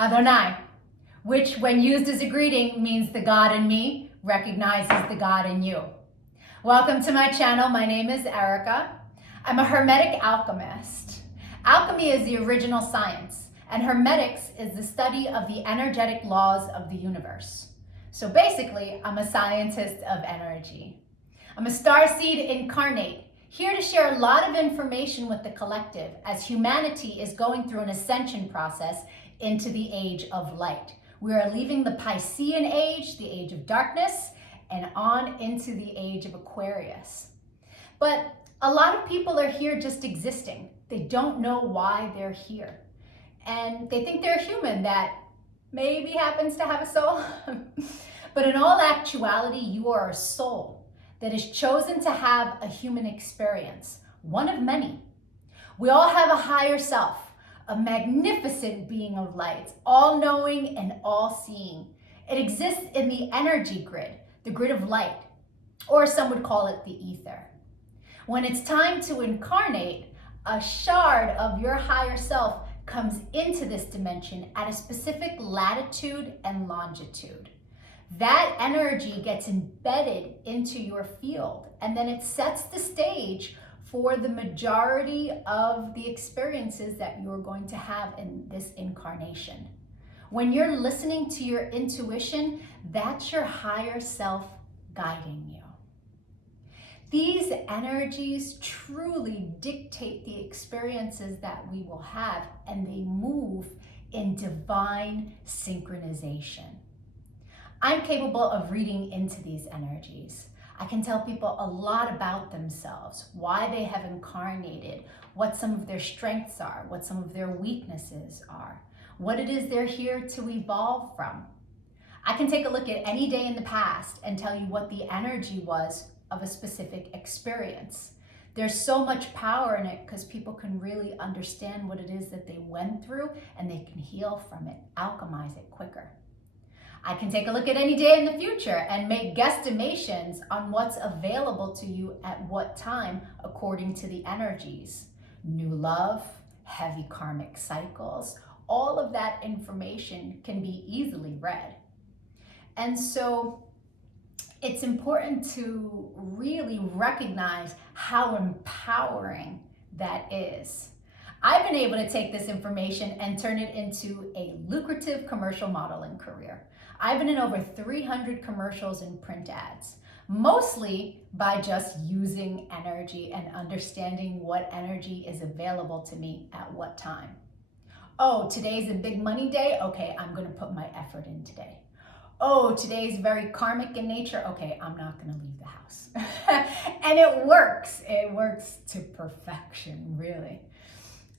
Adonai, which when used as a greeting means the God in me recognizes the God in you. Welcome to my channel. My name is Erica. I'm a Hermetic alchemist. Alchemy is the original science, and Hermetics is the study of the energetic laws of the universe. So basically, I'm a scientist of energy. I'm a starseed incarnate, here to share a lot of information with the collective as humanity is going through an ascension process into the age of light. We are leaving the Piscean age, the age of darkness, and on into the age of Aquarius. But a lot of people are here just existing. They don't know why they're here. And they think they're a human that maybe happens to have a soul. But in all actuality, you are a soul that is chosen to have a human experience, one of many. We all have a higher self, a magnificent being of light, all-knowing and all-seeing. It exists in the energy grid, the grid of light, or some would call it the ether. When it's time to incarnate, a shard of your higher self comes into this dimension at a specific latitude and longitude. That energy gets embedded into your field, and then it sets the stage for the majority of the experiences that you're going to have in this incarnation. When you're listening to your intuition, that's your higher self guiding you. These energies truly dictate the experiences that we will have, and they move in divine synchronization. I'm capable of reading into these energies. I can tell people a lot about themselves, why they have incarnated, what some of their strengths are, what some of their weaknesses are, what it is they're here to evolve from. I can take a look at any day in the past and tell you what the energy was of a specific experience. There's so much power in it because people can really understand what it is that they went through, and they can heal from it, alchemize it quicker. I can take a look at any day in the future and make guesstimations on what's available to you at what time according to the energies. New love, heavy karmic cycles, all of that information can be easily read. And so it's important to really recognize how empowering that is. I've been able to take this information and turn it into a lucrative commercial modeling career. I've been in over 300 commercials and print ads, mostly by just using energy and understanding what energy is available to me at what time. Oh, today's a big money day? Okay, I'm gonna put my effort in today. Oh, today's very karmic in nature? Okay, I'm not gonna leave the house. And it works to perfection, really.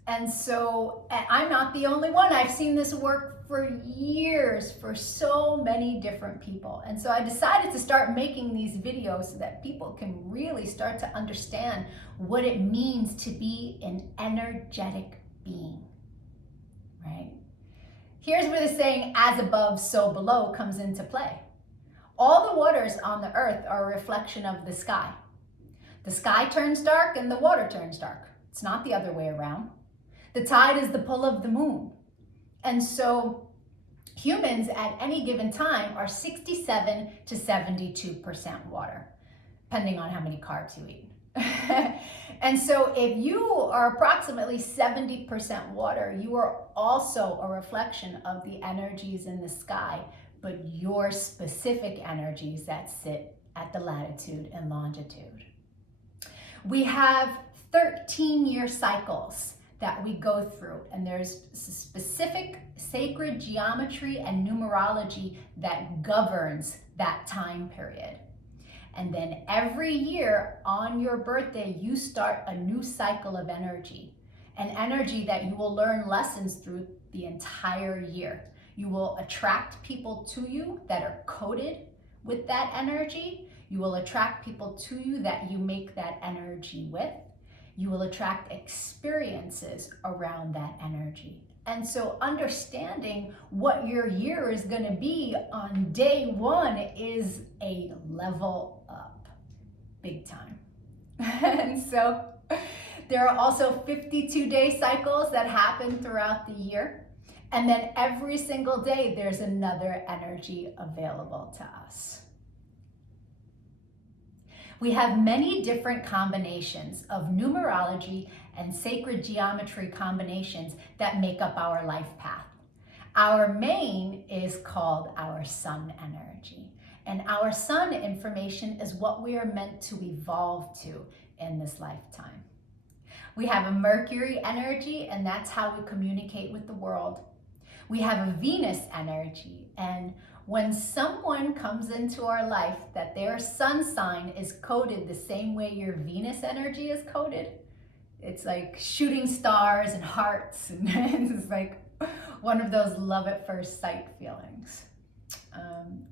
And so I'm not the only one. I've seen this work for years for so many different people. And so I decided to start making these videos so that people can really start to understand what it means to be an energetic being, right? Here's where the saying, as above, so below, comes into play. All the waters on the earth are a reflection of the sky. The sky turns dark and the water turns dark. It's not the other way around. The tide is the pull of the moon. And so humans at any given time are 67 to 72% water, depending on how many carbs you eat. And so if you are approximately 70% water, you are also a reflection of the energies in the sky, but your specific energies that sit at the latitude and longitude. We have 13-year cycles that we go through, and there's specific sacred geometry and numerology that governs that time period. And then every year on your birthday, you start a new cycle of energy, an energy that you will learn lessons through the entire year. You will attract people to you that are coded with that energy. You will attract people to you that you make that energy with. You will attract experiences around that energy. And so understanding what your year is going to be on day one is a level up, big time. And so there are also 52-day cycles that happen throughout the year. And then every single day, there's another energy available to us. We have many different combinations of numerology and sacred geometry combinations that make up our life path. Our main is called our sun energy. And our sun information is what we are meant to evolve to in this lifetime. We have a Mercury energy, and that's how we communicate with the world. We have a Venus energy, and when someone comes into our life that their sun sign is coded the same way your Venus energy is coded, it's like shooting stars and hearts, and it's like one of those love at first sight feelings.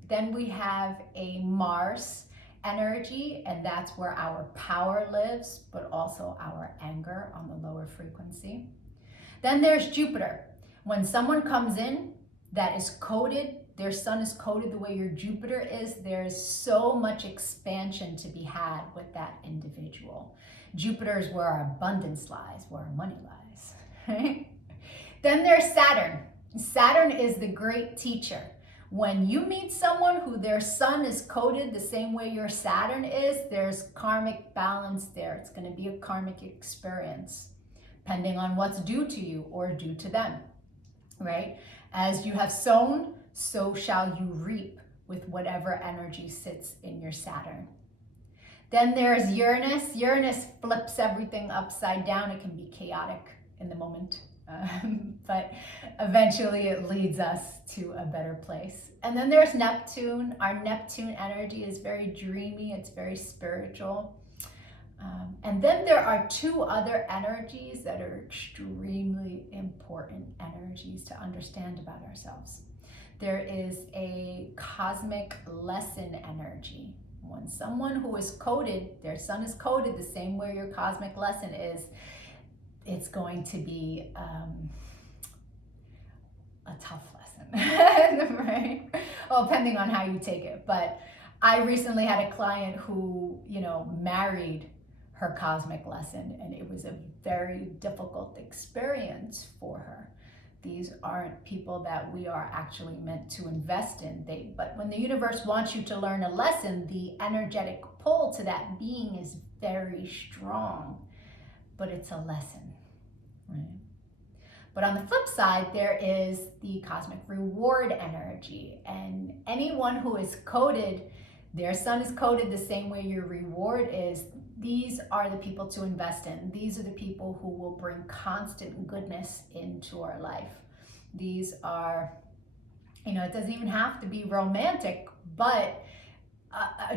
Then we have a Mars energy, and that's where our power lives, but also our anger on the lower frequency. Then there's Jupiter. When someone comes in that is coded, their sun is coded the way your Jupiter is, there's so much expansion to be had with that individual. Jupiter is where our abundance lies, where our money lies. Right? Then there's Saturn. Saturn is the great teacher. When you meet someone who their sun is coded the same way your Saturn is, there's karmic balance there. It's going to be a karmic experience, depending on what's due to you or due to them, right? As you have sown, so shall you reap with whatever energy sits in your Saturn. Then there's Uranus. Uranus flips everything upside down. It can be chaotic in the moment. But eventually it leads us to a better place. And then there's Neptune. Our Neptune energy is very dreamy, it's very spiritual. And then there are two other energies that are extremely important energies to understand about ourselves. There is a cosmic lesson energy. When someone who is coded, their sun is coded the same way your cosmic lesson is, it's going to be a tough lesson, right? Well, depending on how you take it. But I recently had a client who, married her cosmic lesson, and it was a very difficult experience for her. These aren't people that we are actually meant to invest in. But when the universe wants you to learn a lesson, the energetic pull to that being is very strong, but it's a lesson, right? But on the flip side, there is the cosmic reward energy, and anyone who is coded, their sun is coded the same way your reward is. These are the people to invest in. These are the people who will bring constant goodness into our life. These are, it doesn't even have to be romantic, but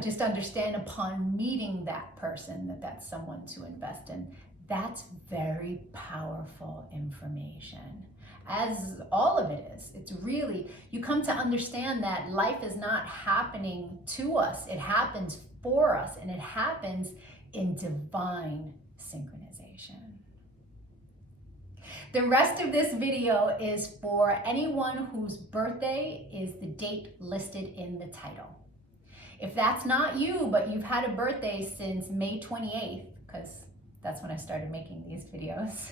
just understand upon meeting that person that that's someone to invest in. That's very powerful information, as all of it is. It's really, you come to understand that life is not happening to us. It happens for us, and it happens in divine synchronization. The rest of this video is for anyone whose birthday is the date listed in the title. If that's not you, but you've had a birthday since May 28th, because that's when I started making these videos,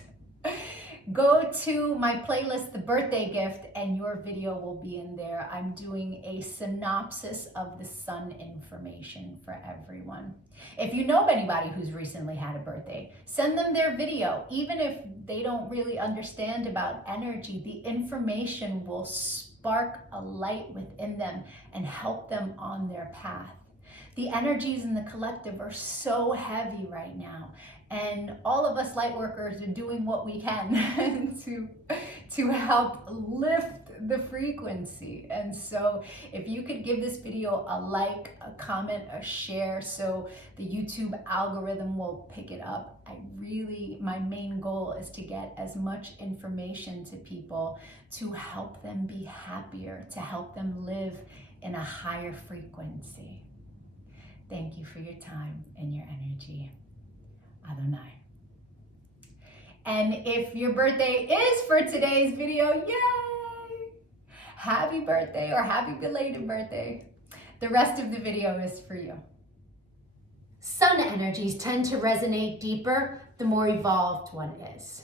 go to my playlist, The Birthday Gift, and your video will be in there. I'm doing a synopsis of the sun information for everyone. If you know of anybody who's recently had a birthday, send them their video. Even if they don't really understand about energy, the information will spark a light within them and help them on their path. The energies in the collective are so heavy right now, and all of us light workers are doing what we can to help lift the frequency. And so if you could give this video a like, a comment, a share, so the YouTube algorithm will pick it up. My main goal is to get as much information to people to help them be happier, to help them live in a higher frequency. Thank you for your time and your energy. Adonai. And if your birthday is for today's video, yay! Happy birthday or happy belated birthday. The rest of the video is for you. Sun energies tend to resonate deeper the more evolved one is.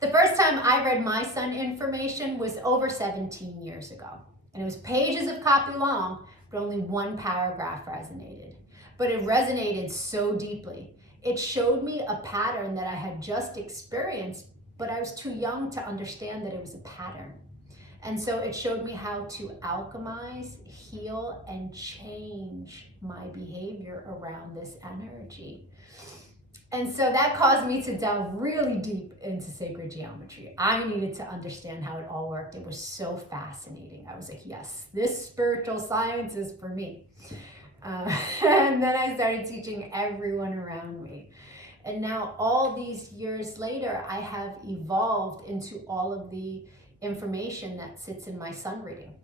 The first time I read my sun information was over 17 years ago. And it was pages of copy long, but only one paragraph resonated. But it resonated so deeply. It showed me a pattern that I had just experienced, but I was too young to understand that it was a pattern. And so it showed me how to alchemize, heal, and change my behavior around this energy. And so that caused me to delve really deep into sacred geometry. I needed to understand how it all worked. It was so fascinating. I was like, yes, this spiritual science is for me. And then I started teaching everyone around me. And now all these years later, I have evolved into all of the information that sits in my sun reading.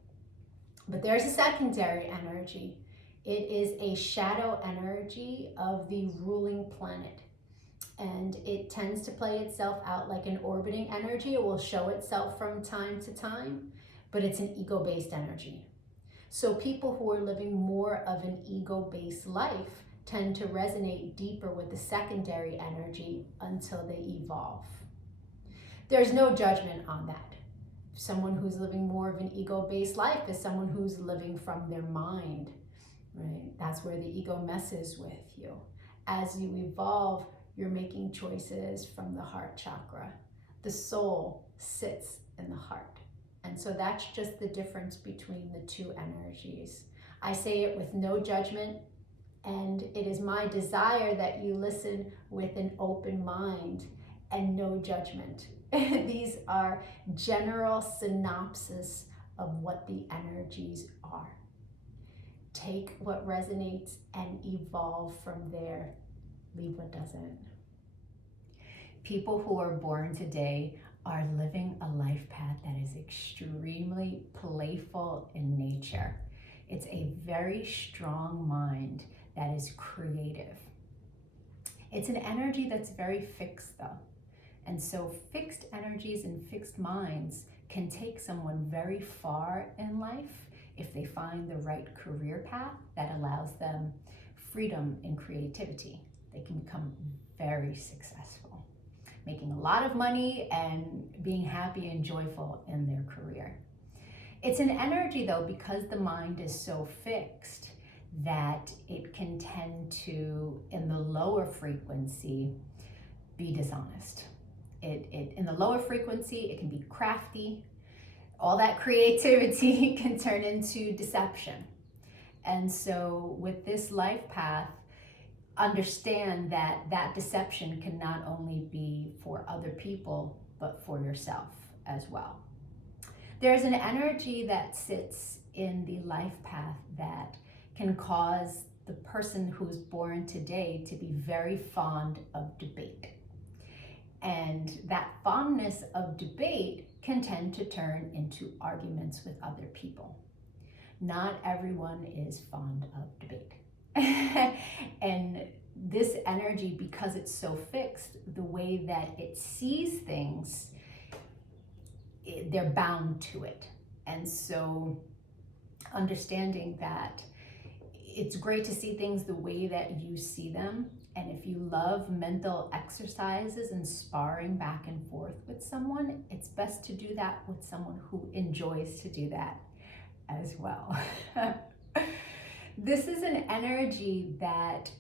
But there's a secondary energy. It is a shadow energy of the ruling planet. And it tends to play itself out like an orbiting energy. It will show itself from time to time, but it's an ego-based energy. So people who are living more of an ego-based life tend to resonate deeper with the secondary energy until they evolve. There's no judgment on that. Someone who's living more of an ego-based life is someone who's living from their mind, right? That's where the ego messes with you. As you evolve, you're making choices from the heart chakra. The soul sits in the heart. And so that's just the difference between the two energies. I say it with no judgment, and it is my desire that you listen with an open mind and no judgment. These are general synopsis of what the energies are. Take what resonates and evolve from there. Leave what doesn't. People who are born today are living a life path that is extremely playful in nature. It's a very strong mind that is creative. It's an energy that's very fixed though. And so fixed energies and fixed minds can take someone very far in life if they find the right career path that allows them freedom and creativity. They can become very successful, making a lot of money and being happy and joyful in their career. It's an energy though, because the mind is so fixed, that it can tend to, in the lower frequency, be dishonest. In the lower frequency, it can be crafty. All that creativity can turn into deception. And so with this life path, understand that that deception can not only be for other people, but for yourself as well. There's an energy that sits in the life path that can cause the person who's born today to be very fond of debate. And that fondness of debate can tend to turn into arguments with other people. Not everyone is fond of debate. And this energy, because it's so fixed, the way that it sees things, they're bound to it. And so understanding that it's great to see things the way that you see them. And if you love mental exercises and sparring back and forth with someone, it's best to do that with someone who enjoys to do that as well. This is an energy that,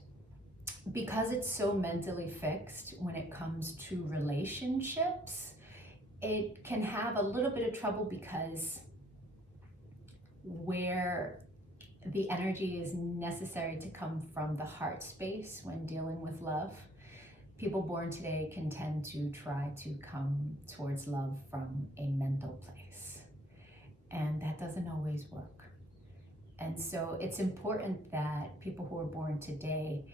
because it's so mentally fixed when it comes to relationships, it can have a little bit of trouble, because where the energy is necessary to come from the heart space when dealing with love, people born today can tend to try to come towards love from a mental place. And that doesn't always work. And so it's important that people who are born today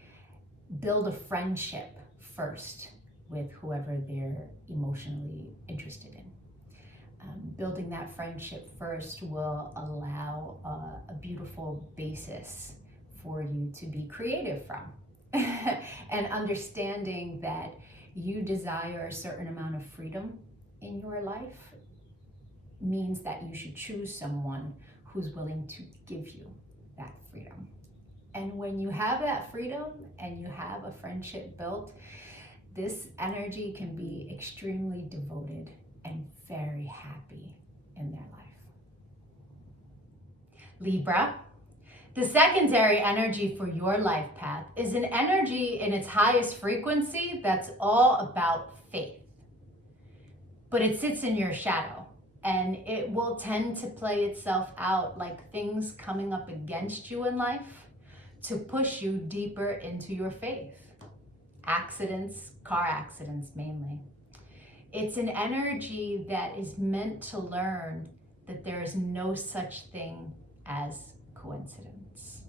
build a friendship first with whoever they're emotionally interested in. Building that friendship first will allow a beautiful basis for you to be creative from. And understanding that you desire a certain amount of freedom in your life means that you should choose someone who's willing to give you that freedom. And when you have that freedom and you have a friendship built, this energy can be extremely devoted and very happy in their life. Libra, the secondary energy for your life path is an energy in its highest frequency that's all about faith. But it sits in your shadow, and it will tend to play itself out like things coming up against you in life to push you deeper into your faith. Accidents, car accidents mainly. It's an energy that is meant to learn that there is no such thing as coincidence.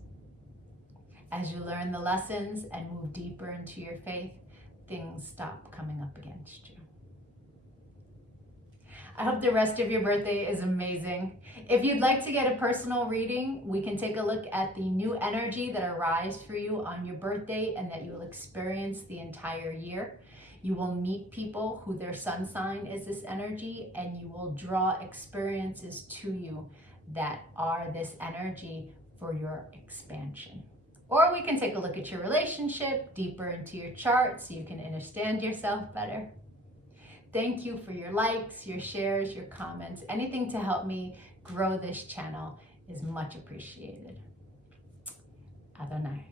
As you learn the lessons and move deeper into your faith, things stop coming up against you. I hope the rest of your birthday is amazing. If you'd like to get a personal reading, we can take a look at the new energy that arises for you on your birthday and that you will experience the entire year. You will meet people who their sun sign is this energy, and you will draw experiences to you that are this energy for your expansion. Or we can take a look at your relationship, deeper into your chart so you can understand yourself better. Thank you for your likes, your shares, your comments. Anything to help me grow this channel is much appreciated. Adonai.